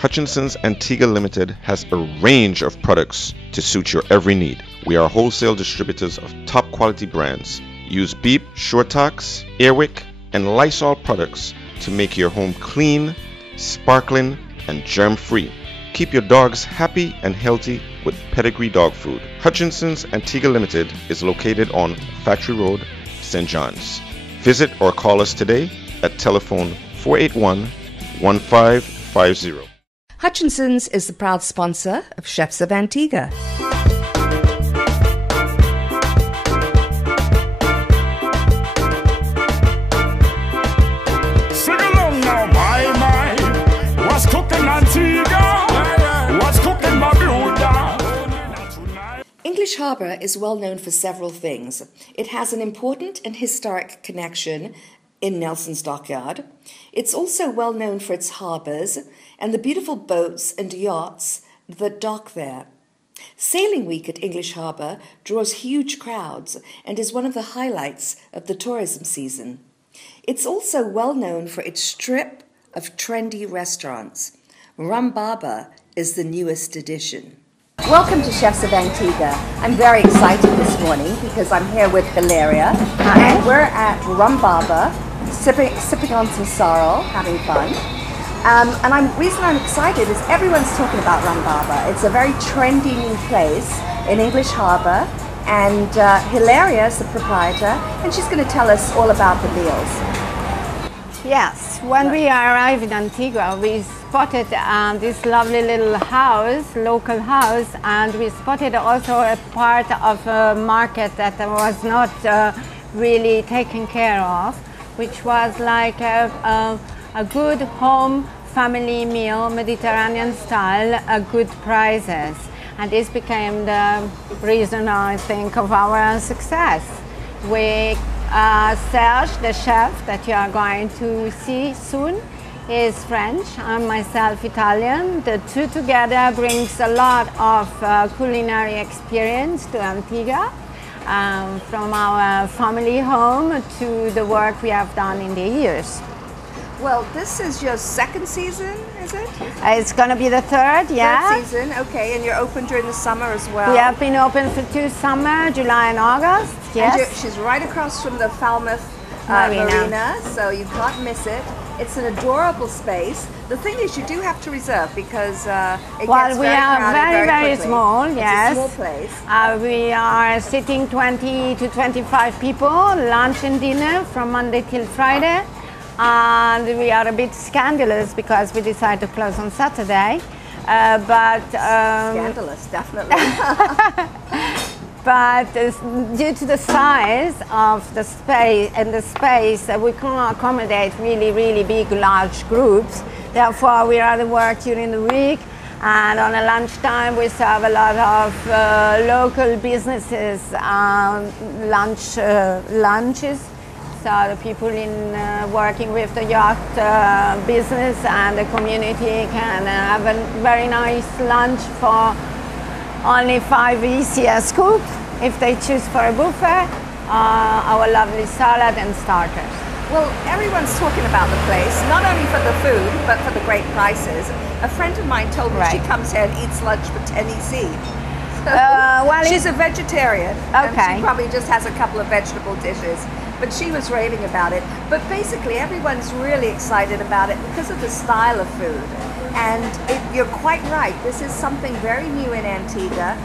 Hutchinson's Antigua Limited has a range of products to suit your every need. We are wholesale distributors of top quality brands. Use Beep, Shortax, Airwick, and Lysol products to make your home clean, sparkling, and germ-free. Keep your dogs happy and healthy with Pedigree Dog Food. Hutchinson's Antigua Limited is located on Factory Road, St. John's. Visit or call us today at telephone 481-1550. Hutchinson's is the proud sponsor of Chefs of Antigua. Sing along now, my, what's cooking Antigua? What's cooking Barbuda? English Harbour is well known for several things. It has an important and historic connection in Nelson's Dockyard. It's also well known for its harbours and the beautiful boats and yachts that dock there. Sailing Week at English Harbour draws huge crowds and is one of the highlights of the tourism season. It's also well known for its strip of trendy restaurants. Rum Baba is the newest addition. Welcome to Chefs of Antigua. I'm very excited this morning because I'm here with Hilaria and we're at Rum Baba, sipping on some sorrel, having fun. The reason I'm excited is everyone's talking about Rum Baba. It's a very trendy new place in English Harbour, and Hilaria is the proprietor, and she's going to tell us all about the meals. Yes, when we arrived in Antigua, we spotted this lovely little house, local house, and we spotted also a part of a market that was not really taken care of, which was like a good home family meal, Mediterranean style, at good prices. And this became the reason, I think, of our success. We Serge, the chef that you are going to see soon, is French and myself Italian. The two together brings a lot of culinary experience to Antigua, from our family home to the work we have done in the years. Well, this is your second season, is it? It's going to be the third, yeah. Third season, okay, and you're open during the summer as well. We have been open for 2 summers, July and August, yes. And she's right across from the Falmouth Marina, so you can't miss it. It's an adorable space. The thing is, you do have to reserve because it gets we are very small, yes. It's a small place. We are sitting 20 to 25 people, lunch and dinner from Monday till Friday. And we are a bit scandalous because we decided to close on Saturday. Scandalous, definitely. But due to the size of the space we can accommodate really big, large groups. Therefore, we rather work during the week, and on a lunchtime we serve a lot of local businesses lunches. So the people in working with the yacht business and the community can have a very nice lunch for only 5 ECS scoop if they choose for a buffet, our lovely salad and starters. Well, everyone's talking about the place, not only for the food, but for the great prices. A friend of mine told me she comes here and eats lunch for 10 EC. So she's a vegetarian, and she probably just has a couple of vegetable dishes. But she was raving about it. But basically, everyone's really excited about it because of the style of food. And you're quite right. This is something very new in Antigua.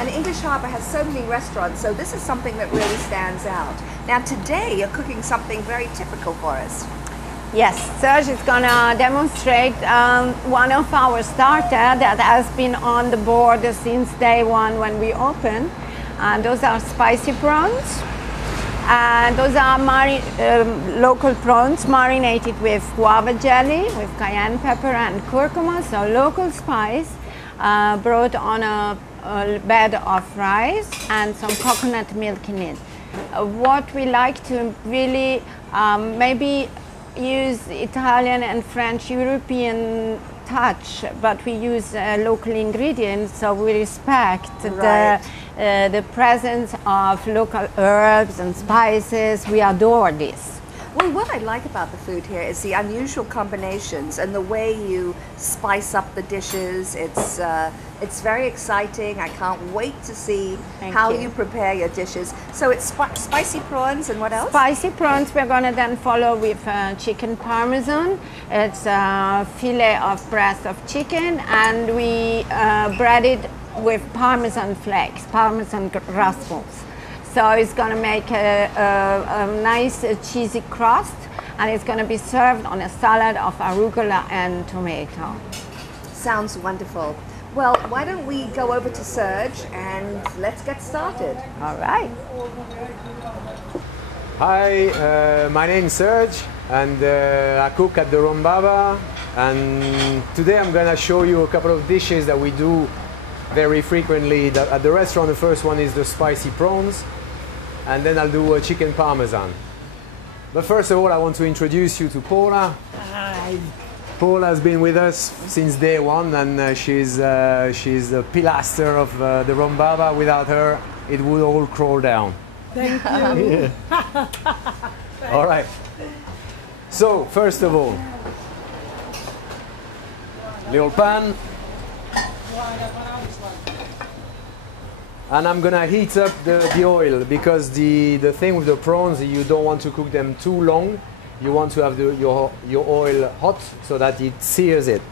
And English Harbour has so many restaurants, so this is something that really stands out. Now, today, you're cooking something very typical for us. Yes, Serge is going to demonstrate one of our starters that has been on the board since day one when we opened. And those are spicy prawns. And those are local prawns marinated with guava jelly, with cayenne pepper and curcuma, so local spice, brought on a bed of rice and some coconut milk in it. What we like to really maybe use Italian and French European touch, but we use local ingredients, so we respect the presence of local herbs and spices. We adore this. Well, what I like about the food here is the unusual combinations and the way you spice up the dishes. It's very exciting. I can't wait to see how you prepare your dishes. So it's spicy prawns and what else? Spicy prawns we're going to then follow with chicken Parmesan. It's a fillet of breast of chicken, and we bread it with Parmesan flakes, Parmesan ruffles. So it's going to make a nice cheesy crust, and it's going to be served on a salad of arugula and tomato. Sounds wonderful. Well, why don't we go over to Serge and let's get started. All right. Hi, my name is Serge, and I cook at the Rum Baba. And today I'm going to show you a couple of dishes that we do very frequently at the restaurant. The first one is the spicy prawns, and then I'll do a chicken Parmesan. But first of all, I want to introduce you to Paula. Hi. Paula has been with us since day one, and she's a pilaster of the Rum Baba. Without her, it would all crawl down. Thank you. All right. So, first of all, little pan. And I'm gonna heat up the oil, because the thing with the prawns, you don't want to cook them too long. You want to have your oil hot so that it sears it.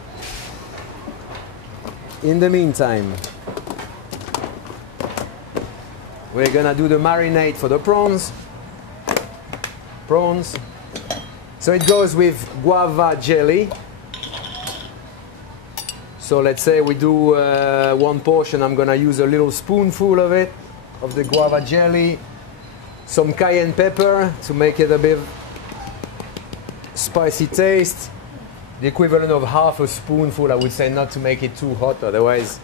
In the meantime, we're gonna do the marinade for the prawns. So it goes with guava jelly. So let's say we do one portion. I'm gonna use a little spoonful of it, of the guava jelly, some cayenne pepper to make it a bit spicy taste, the equivalent of half a spoonful, I would say, not to make it too hot otherwise.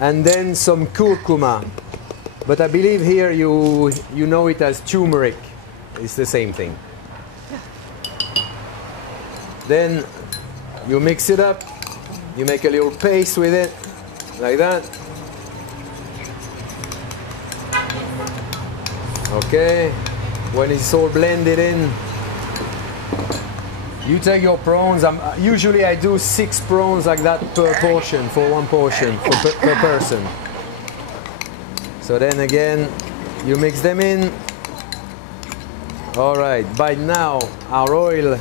And then some curcuma, but I believe here you know it as turmeric. It's the same thing. Then you mix it up. You make a little paste with it, like that. Okay, when it's all blended in, you take your prawns. Usually I do 6 prawns like that per portion, for one portion, per person. So then again, you mix them in. All right, by now our oil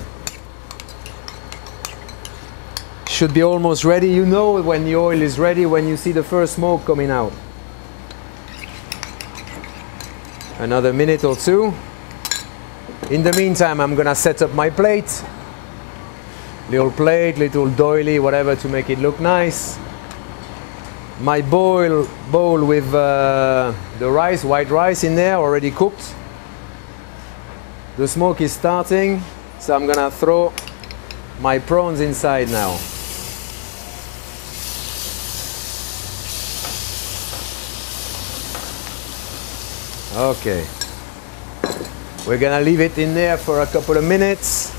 should be almost ready. You know when the oil is ready when you see the first smoke coming out. Another minute or two. In the meantime, I'm gonna set up my plate. Little plate, little doily, whatever, to make it look nice. My bowl with the rice, white rice in there, already cooked. The smoke is starting, so I'm gonna throw my prawns inside now. Okay, we're gonna leave it in there for a couple of minutes.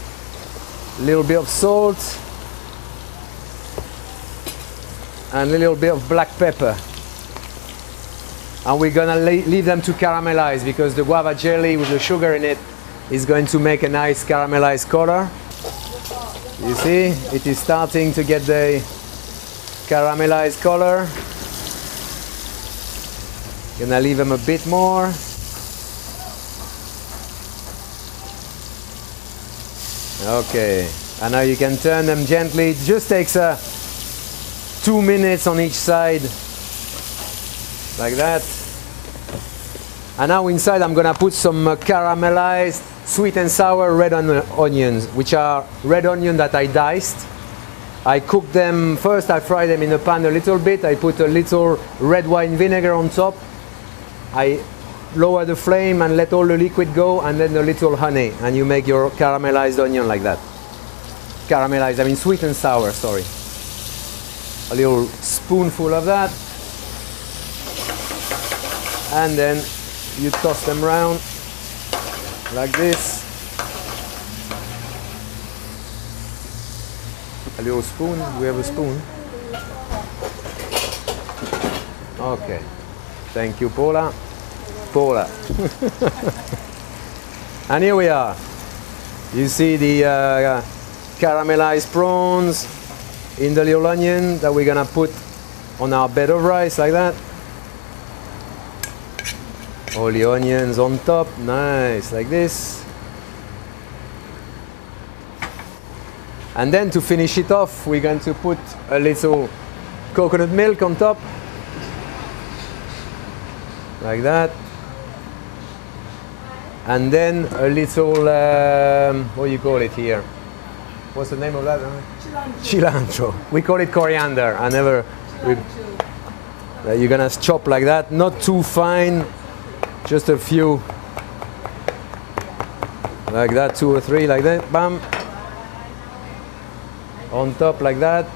A little bit of salt and a little bit of black pepper, and we're gonna leave them to caramelize, because the guava jelly with the sugar in it is going to make a nice caramelized color. You see, it is starting to get the caramelized color. Gonna leave them a bit more. Okay, and now you can turn them gently. It just takes 2 minutes on each side, like that. And now inside I'm gonna put some caramelized sweet and sour red onions, which are red onion that I diced. I cooked them first. I fried them in the pan a little bit. I put a little red wine vinegar on top. I lower the flame and let all the liquid go, and then a little honey, and you make your caramelized onion like that. Caramelized, I mean sweet and sour, sorry. A little spoonful of that. And then you toss them around like this. A little spoon, do we have a spoon? Okay, thank you, Paula. And here we are. You see the caramelized prawns in the little onion that we're gonna put on our bed of rice like that. All the onions on top, nice, like this. And then to finish it off, we're going to put a little coconut milk on top, like that. And then a little, what do you call it here? What's the name of that? Cilantro. We call it coriander. I never. You're gonna chop like that, not too fine, just a few, like that, 2 or 3, like that. Bam. On top like that,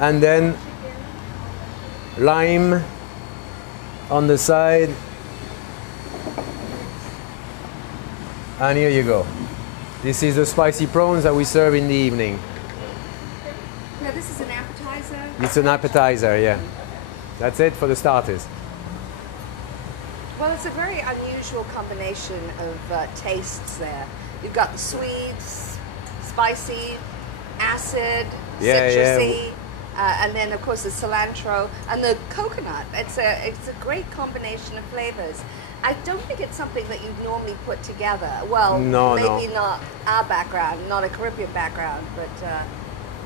and then lime on the side. And here you go. This is the spicy prawns that we serve in the evening. Now this is an appetizer? It's an appetizer, yeah. That's it for the starters. Well, it's a very unusual combination of tastes there. You've got the sweets, spicy, acid, citrusy, and then of course the cilantro and the coconut. It's a great combination of flavors. I don't think it's something that you'd normally put together. Well, maybe not our background, not a Caribbean background, but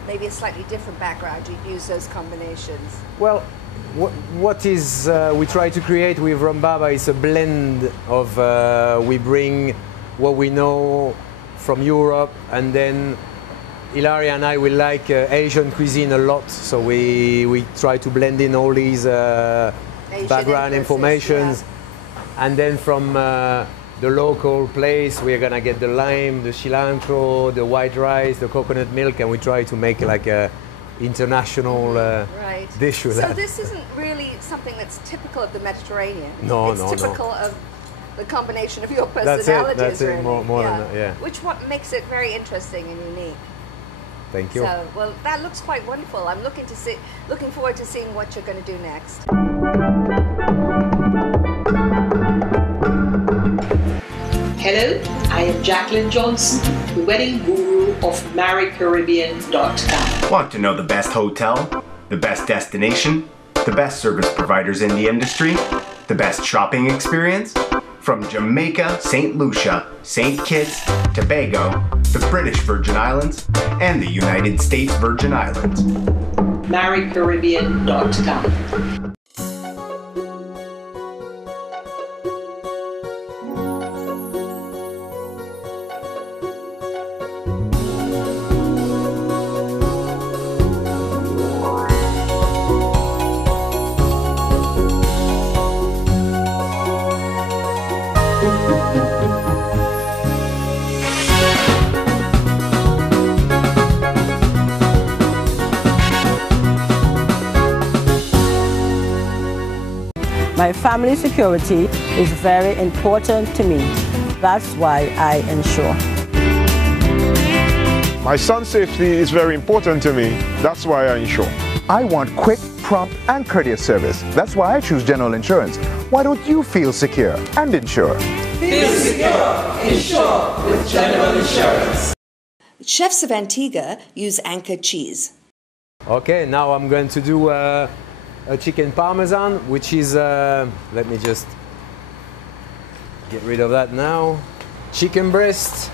maybe a slightly different background. You'd use those combinations. Well, what is we try to create with Rum Baba is a blend of we bring what we know from Europe, and then Ilaria and I will like Asian cuisine a lot, so we try to blend in all these background informations. Yeah. And then from the local place, we're gonna get the lime, the cilantro, the white rice, the coconut milk, and we try to make like a international dish with that. So this isn't really something that's typical of the Mediterranean. No, it's typical of the combination of your That's personalities. it. More than that, yeah. Which what makes it very interesting and unique. Thank you. So, well, that looks quite wonderful. I'm looking forward to seeing what you're going to do next. Hello, I am Jacqueline Johnson, the wedding guru of MarryCaribbean.com. Want to know the best hotel, the best destination, the best service providers in the industry, the best shopping experience? From Jamaica, St. Lucia, St. Kitts, Tobago, the British Virgin Islands, and the United States Virgin Islands. MarryCaribbean.com. My family security is very important to me. That's why I insure. My son's safety is very important to me. That's why I insure. I want quick, prompt, and courteous service. That's why I choose General Insurance. Why don't you feel secure and insure? Feel secure, insure with General Insurance. Chefs of Antigua use Anchor cheese. Okay, now I'm going to do a chicken Parmesan, which is, let me just get rid of that now. Chicken breast.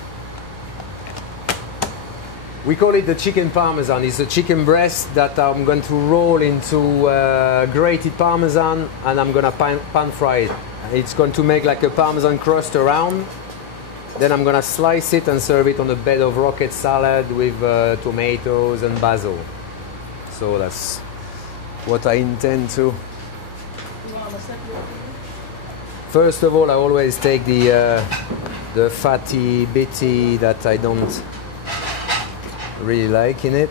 We call it the chicken Parmesan. It's a chicken breast that I'm going to roll into grated Parmesan, and I'm going to pan fry it. It's going to make like a Parmesan crust around. Then I'm going to slice it and serve it on a bed of rocket salad with tomatoes and basil. So that's what I intend to. First of all, I always take the fatty bitty that I don't really like in it.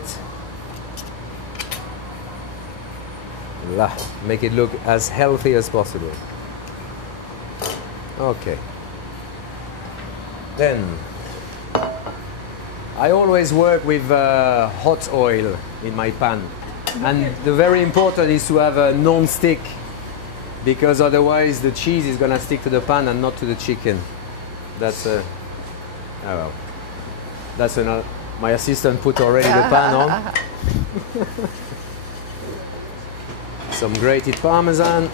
Make it look as healthy as possible. Okay. Then I always work with hot oil in my pan. And the very important is to have a non-stick, because otherwise the cheese is going to stick to the pan and not to the chicken. That's oh well. That's when my assistant put already the pan on. Some grated Parmesan.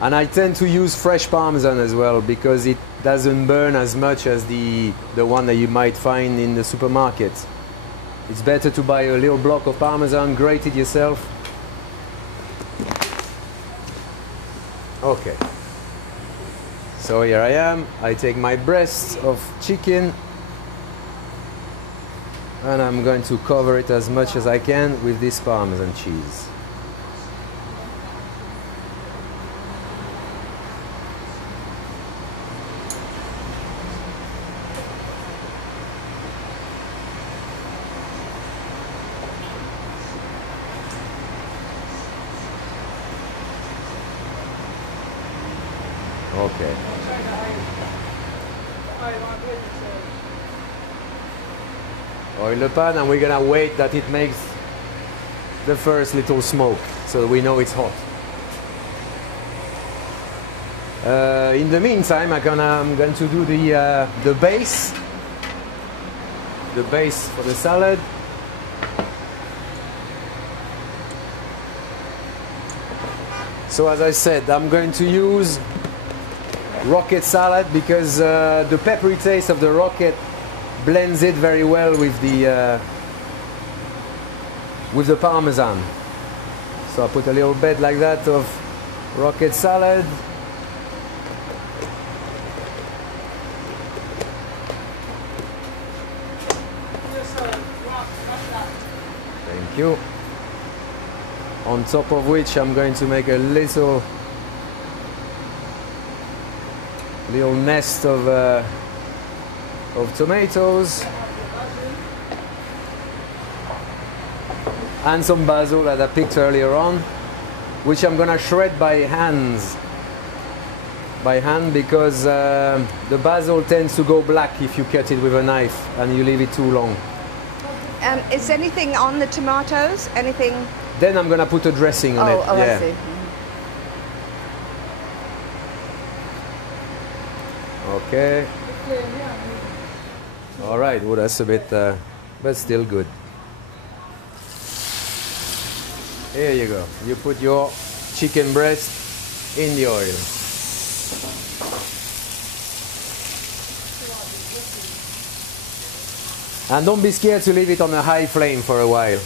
And I tend to use fresh Parmesan as well because it doesn't burn as much as the one that you might find in the supermarket. It's better to buy a little block of Parmesan, grate it yourself. Okay. So here I am. I take my breast of chicken and I'm going to cover it as much as I can with this Parmesan cheese. Okay. Oil the pan, and we're gonna wait that it makes the first little smoke so that we know it's hot. In the meantime, I'm going to do the base for the salad. So as I said, I'm going to use rocket salad because the peppery taste of the rocket blends it very well with the Parmesan. So I put a little bit like that of rocket salad. Thank you. On top of which I'm going to make a little nest of tomatoes and some basil that I picked earlier on, which I'm gonna shred by hand because the basil tends to go black if you cut it with a knife and you leave it too long. Is anything on the tomatoes? Anything? Then I'm gonna put a dressing on it. Oh, yeah. I see. Okay. All right. Well, that's a bit, but still good. Here you go. You put your chicken breast in the oil. And don't be scared to leave it on a high flame for a while,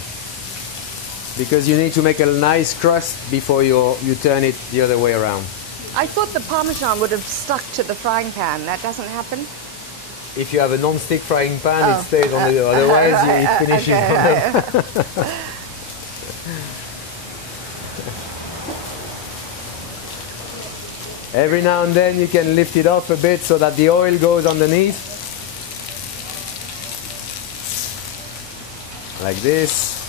because you need to make a nice crust before you turn it the other way around. I thought the Parmesan would have stuck to the frying pan. That doesn't happen? If you have a non-stick frying pan, it stays on the otherwise it finishes on it. Every now and then you can lift it off a bit so that the oil goes underneath. Like this.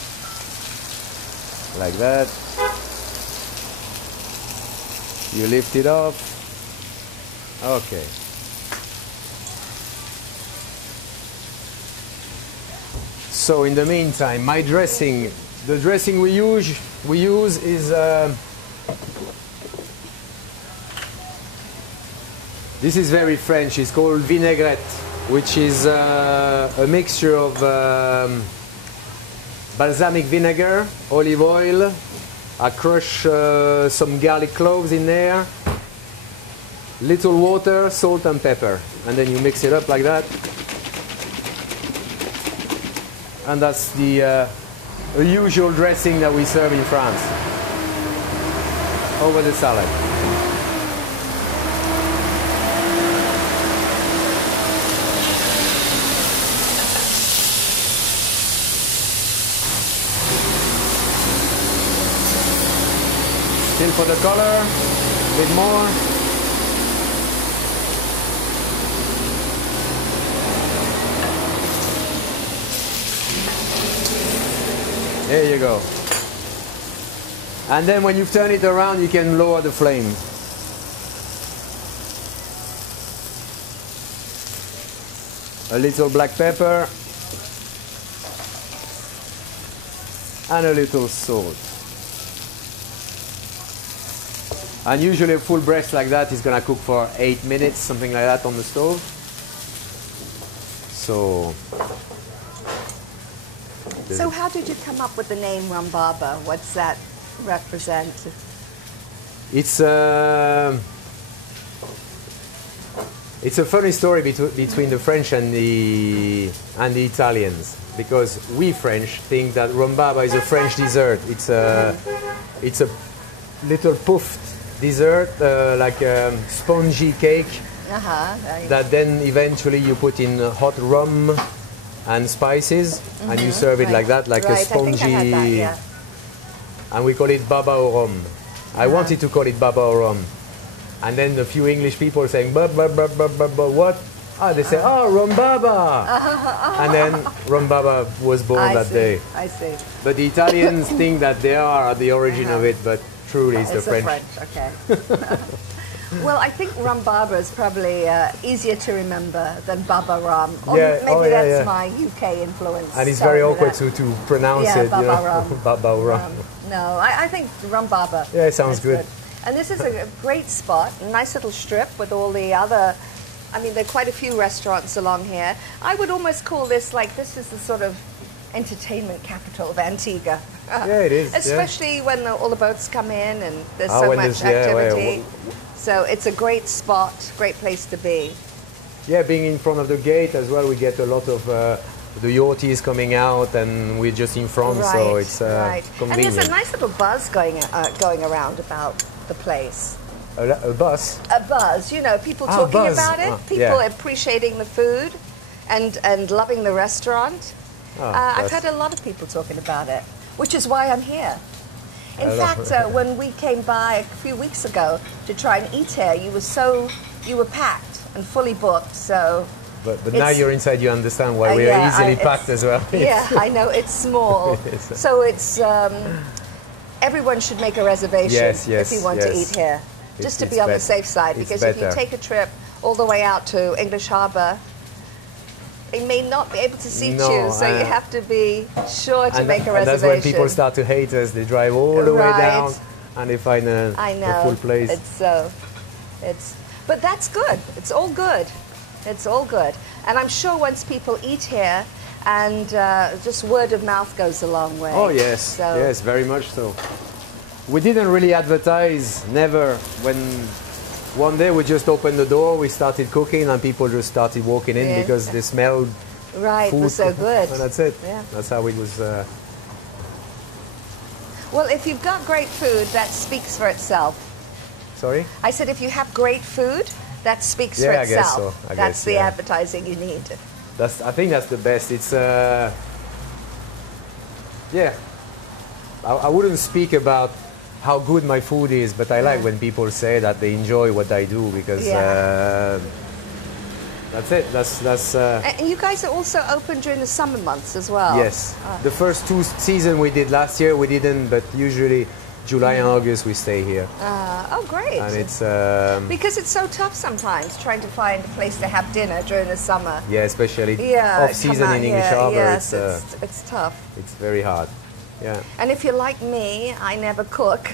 Like that. You lift it off. Okay. So in the meantime, my dressing, the dressing we use is this is very French. It's called Vinaigrette, which is a mixture of balsamic vinegar, olive oil. I crush some garlic cloves in there, little water, salt and pepper, and then you mix it up like that. And that's the usual dressing that we serve in France over the salad. Still for the color, a bit more. There you go. And then when you've turned it around, you can lower the flame. A little black pepper. And a little salt. And usually a full breast like that is going to cook for 8 minutes, something like that on the stove. So. So how did you come up with the name Rum Baba? What's that represent? It's a funny story between the French and the Italians, because we French think that Rum Baba is a French dessert. It's a little puffed dessert, like a spongy cake that then eventually you put in hot rum and spices, and you serve it like that, like a spongy. I think I had that, yeah. And we call it Baba au Rhum. I wanted to call it Baba au Rhum, and then a few English people saying, what? They say, Rum Baba. And then Rum Baba was born that day. I see. But the Italians think that they are at the origin of it, but truly it's the French. Okay. Well, I think Rum Baba is probably easier to remember than Baba Rum. Or maybe that's my UK influence. And it's very awkward to pronounce it. Baba Rum. Baba Rum. No, I think Rum Baba. Yeah, it sounds good. And this is a great spot, a nice little strip with all the other, I mean, there are quite a few restaurants along here. I would almost call this this is the sort of entertainment capital of Antigua. Yeah, it is. Especially when all the boats come in and there's so much activity. So it's a great spot, great place to be. Yeah, being in front of the gate as well, we get a lot of the yachties coming out, and we're just in front, so it's convenient. And there's a nice little buzz going around about the place. A buzz? A buzz, you know, people talking about it, people appreciating the food and loving the restaurant. I've had a lot of people talking about it, which is why I'm here. In fact, when we came by a few weeks ago to try and eat here, you were packed and fully booked. So, but now you're inside, you understand why we are easily packed as well. Yeah, I know it's small, so it's everyone should make a reservation if you want to eat here, just to be on the safe side. Because if you take a trip all the way out to English Harbour, they may not be able to seat you, so you have to be sure to make a reservation. And that's when people start to hate us. They drive all the way down, and they find a full place. But that's good. It's all good. It's all good. And I'm sure once people eat here, and just word of mouth goes a long way. Oh yes, yes, very much so. We didn't really advertise, never. When one day we just opened the door, we started cooking, and people just started walking in because they smelled food. It was so good. And that's it. Yeah. That's how it was. Well, if you've got great food, that speaks for itself. Sorry? I said if you have great food, that speaks for itself. I guess so. That's the advertising you need. I think that's the best. It's I wouldn't speak about how good my food is, but I like when people say that they enjoy what I do, because that's it. That's. And you guys are also open during the summer months as well. Yes, the first 2 seasons we did last year we didn't, but usually July and August we stay here. Oh, great! And it's because it's so tough sometimes trying to find a place to have dinner during the summer. Yeah, especially off season in English Harbour. Yes, it's tough. It's very hard. Yeah. And if you're like me, I never cook.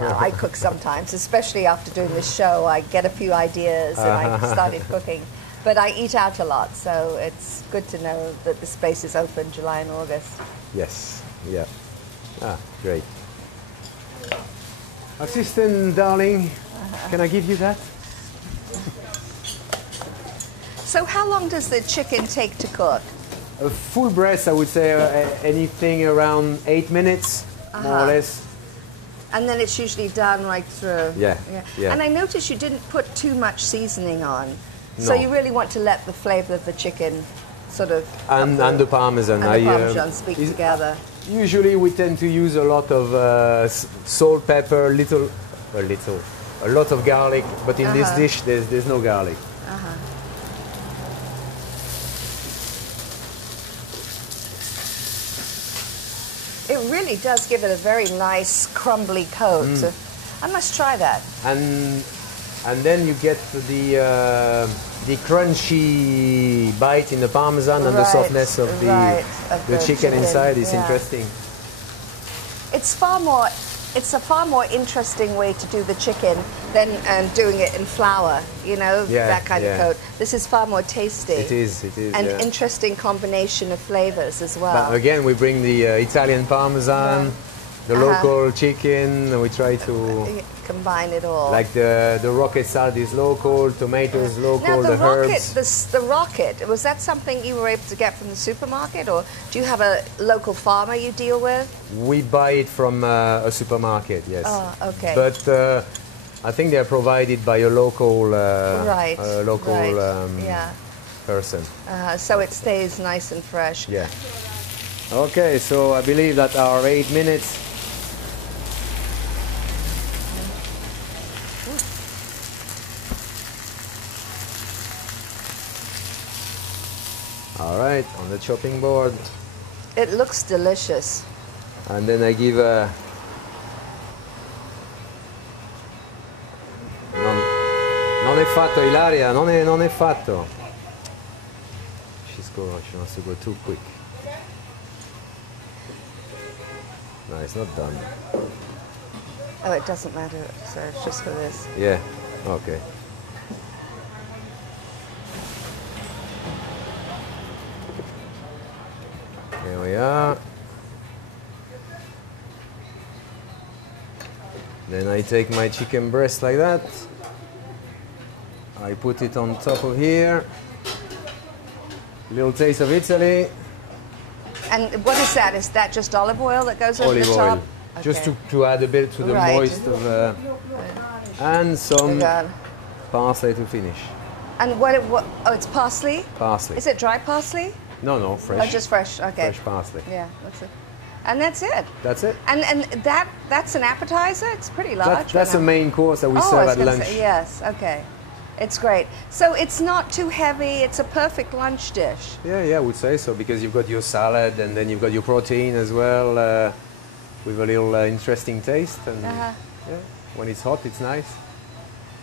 No, I cook sometimes, especially after doing this show. I get a few ideas and I started cooking. But I eat out a lot, so it's good to know that the space is open July and August. Yes, yeah. Great. Assistant, darling, can I give you that? So how long does the chicken take to cook? A full breast, I would say anything around 8 minutes, more or less. And then it's usually done right through. Yeah. And I noticed you didn't put too much seasoning on. No. So you really want to let the flavour of the chicken sort of... And the Parmesan. And the Parmesan speak together. Usually we tend to use a lot of salt, pepper, a lot of garlic, but in this dish there's no garlic. It really does give it a very nice crumbly coat. I must try that. And then you get the crunchy bite in the Parmesan and the softness of the chicken inside. It's interesting. It's far more it's a far more interesting way to do the chicken than doing it in flour, you know, that kind of coat. This is far more tasty. It is, an interesting combination of flavors as well. But again, we bring the Italian Parmesan, the local chicken, and we try to combine it all. Like the rocket salad is local, tomatoes local, now, the herbs. The rocket, was that something you were able to get from the supermarket, or do you have a local farmer you deal with? We buy it from a supermarket, yes. Oh, okay. But I think they're provided by a local, person. So it stays nice and fresh. Yeah. Okay, so I believe that our 8 minutes. All right, on the chopping board. It looks delicious. And then I give a non è fatto, Ilaria, non è fatto. She wants to go too quick. No, it's not done. Oh, it doesn't matter, so it's just for this. Yeah, okay. Here we are. Then I take my chicken breast like that. I put it on top of here. Little taste of Italy. And what is that? Is that just olive oil that goes over the top? Olive oil. Okay. Just to add a bit to the moist of... and some parsley to finish. And what? Oh, it's parsley? Parsley. Is it dry parsley? No, fresh. Oh, just fresh, okay. Fresh parsley. Yeah, that's it. And that's it? That's it. And that's an appetizer? It's pretty large. That's the main course that we serve at lunch. Yes, okay. It's great. So it's not too heavy, it's a perfect lunch dish. Yeah, I would say so, because you've got your salad and then you've got your protein as well, with a little interesting taste. And when it's hot, it's nice.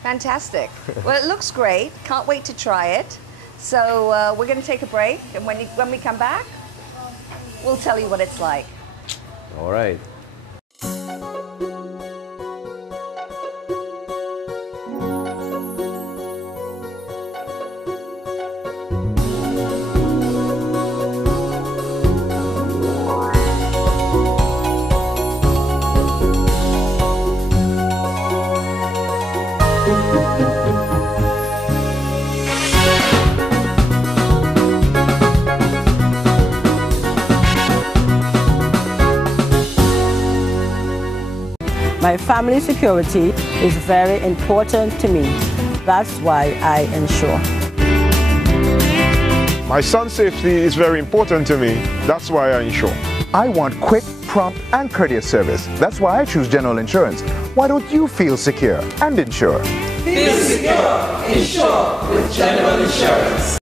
Fantastic. Well, it looks great. Can't wait to try it. So we're going to take a break, and when we come back, we'll tell you what it's like. All right. My family security is very important to me. That's why I ensure. My son's safety is very important to me. That's why I insure. I want quick, prompt, and courteous service. That's why I choose General Insurance. Why don't you feel secure and insure? Feel secure, insure with General Insurance.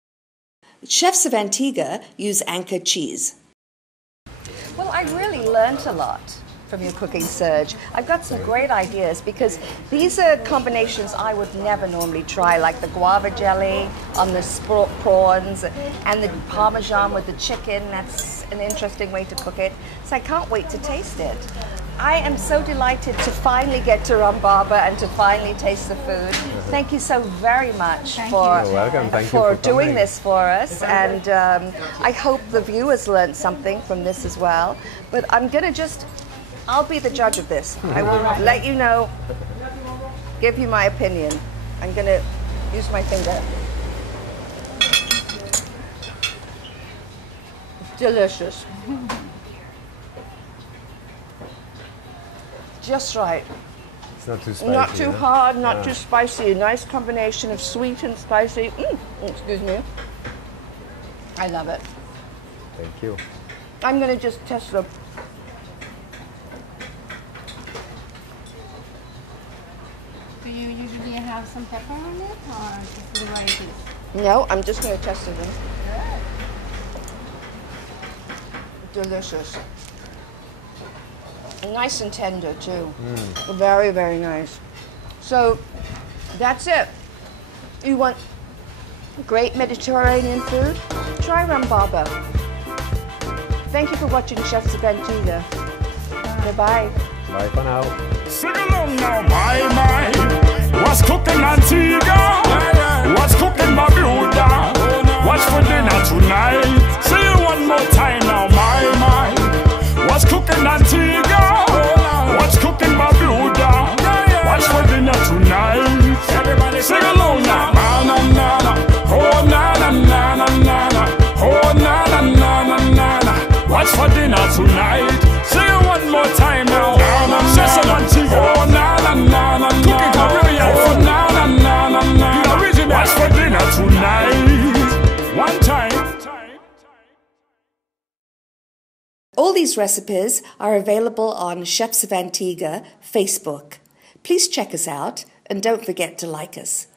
Chefs of Antigua use Anchor cheese. Well, I really learned a lot from your cooking, Serge. I've got some great ideas, because these are combinations I would never normally try, like the guava jelly on the prawns and the Parmesan with the chicken. That's an interesting way to cook it. So I can't wait to taste it. I am so delighted to finally get to Rum Baba and to finally taste the food. Thank you so very much for doing this for us, and I hope the viewers learned something from this as well. But I'm going to I'll be the judge of this. I will let you know, give you my opinion. I'm going to use my finger. Delicious. Just right. It's not too spicy. Not too hard, not too spicy. A nice combination of sweet and spicy. Excuse me. I love it. Thank you. I'm going to just test the... Do you usually have some pepper on it, or just the way it is? No, I'm just going to test it. Delicious. Nice and tender too. Very, very nice. So that's it. You want great Mediterranean food? Try Rum Baba. Thank you for watching Chefs of Antigua. Bye-bye. Bye for now. Sing along now, my. What's cooking Antigua? What's cooking Barbuda? What's for dinner tonight? Say it one more time now, my. What's cooking Antigua? What's cooking Barbuda? What's for dinner tonight? Everybody sing along now. Na na na na. Oh na na na na na na. Oh na na na na na na. What's for dinner tonight? Say it one more time now. Na na na na. Oh na na na na. Cooking Caribbean. Oh na na na na na. The original. What's for dinner tonight? One time. All these recipes are available on Chefs of Antigua Facebook. Please check us out and don't forget to like us.